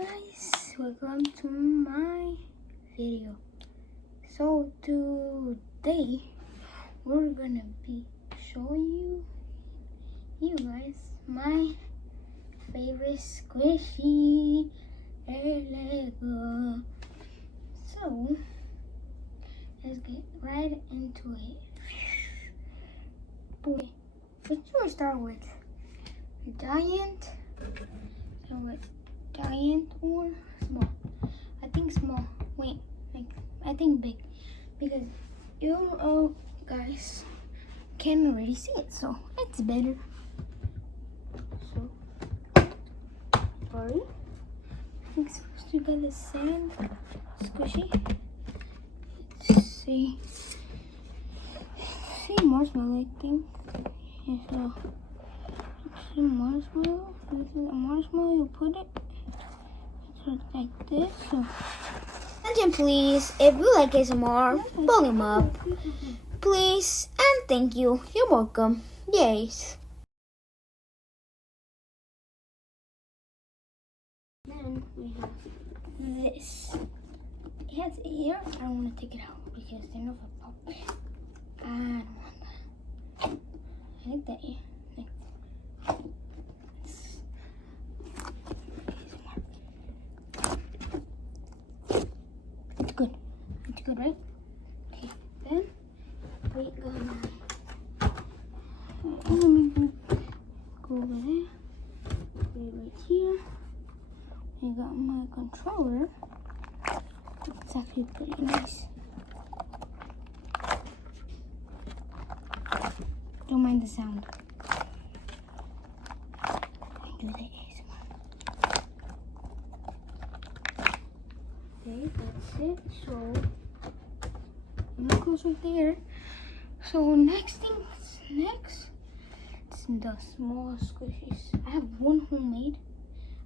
guys, welcome to my video. So today we're gonna be showing you guys my favorite squishy Lego. So let's get right into it. Boy, let's start with giant. So with giant or small? I think small. Wait, I think big, because you all guys can already see it, so it's better. So sorry. I think supposed to get the sand squishy. Let's see. Marshmallow, I think. Yeah, so it's a marshmallow. This is a marshmallow. You put it like this. So attention, please. If you like ASMR, volume up, please, and thank you. You're welcome. Yes. Then we have this. It has ear. I don't want to take it out because they're not a pop. I don't want that. I like that ear. It's good. It's good, right? Okay, then we're gonna let me go over there. Put it right here. I got my controller. It's actually pretty nice. Don't mind the sound. I do the ASMR. Okay, that's it. So I'm gonna close right there. So next thing, it's the small squishies. I have one homemade.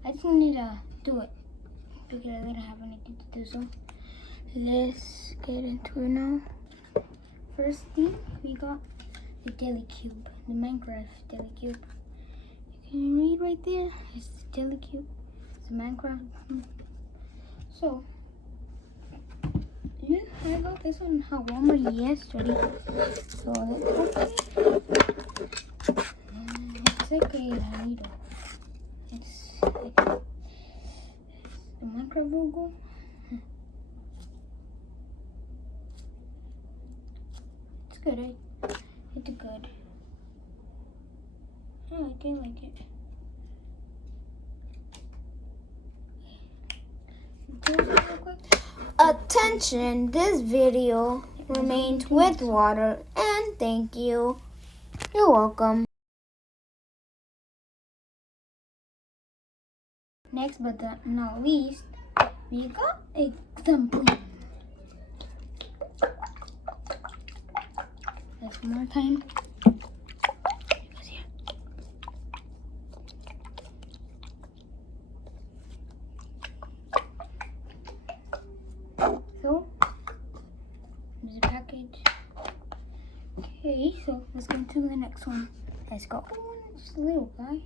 I just need to do it because I don't have anything to do. So let's get into it now. First thing, we got the Jelly Cube, the Minecraft Jelly Cube. You can read right there. It's the Jelly Cube. It's a Minecraft. So yeah, I got this one in Walmart yesterday. So let's open it. It's like a needle. It's like the Minecraft logo. It's good, right? It's good. I like it. Attention, this video remains with water, and thank you. You're welcome. Next but not least, we got a dumpling. That's one more time. So, there's a package. Okay, so let's go to the next one. Let's go. Just a little guy.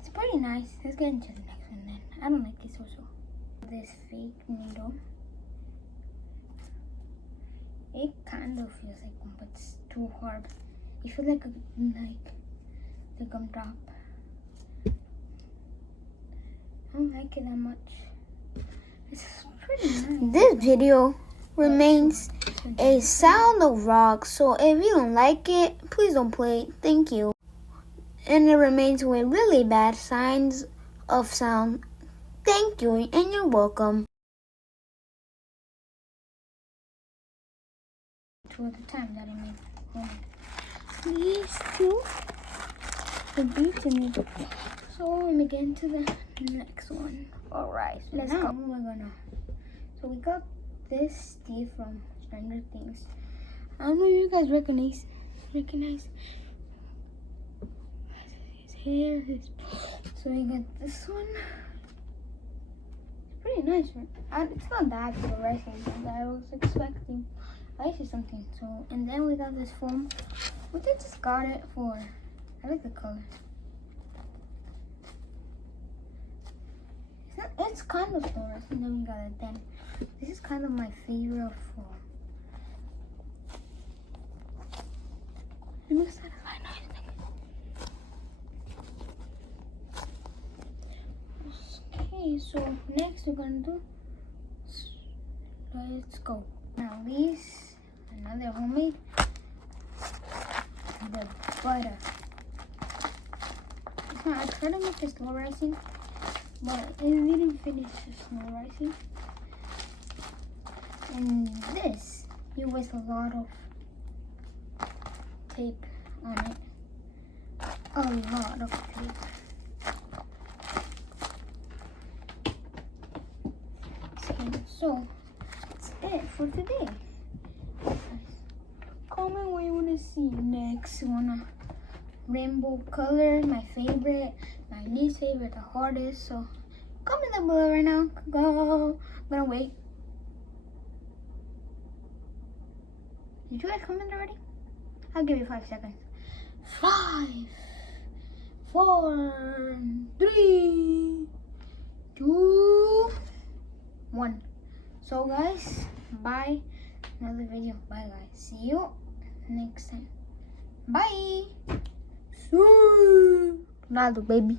It's pretty nice. Let's get into the next one then. I don't like this also. This fake needle. It kind of feels like one, but it's too hard. It feels like the gumdrop. I don't like it that much. It's pretty nice. This video remains a sound of rock, so if you don't like it, please don't play it. Thank you. And it remains with really bad signs of sound. Thank you, and you're welcome. Two at the time that I made these two. The beats in it. So let me get into the next one. Alright, let's go. So we got this Steve from Stranger Things. I don't know if you guys recognize his hair, so we got this one. It's pretty nice, right? It's not that fluorescent that I was expecting. I see something. So, and then we got this foam What I just got it for. I like the color. It's kind of fluorescent, then we got it then. This is kind of my favorite form. Let me set a light noise. Okay, so next we're gonna do. Let's go. Now these, another homemade. The butter. I tried to make this slow rising, but it didn't finish slow rising. And this, you waste a lot of tape on it. A lot of tape. Okay, so that's it for today. Comment what you want to see next. You want a rainbow color, my favorite, my least favorite, the hardest. So comment down below right now. Go. I'm gonna wait. Did you guys comment already? I'll give you 5 seconds. 5, 4, 3, 2, 1. So guys, bye. Another video. Bye guys. See you next time. Bye. Ronaldo, baby.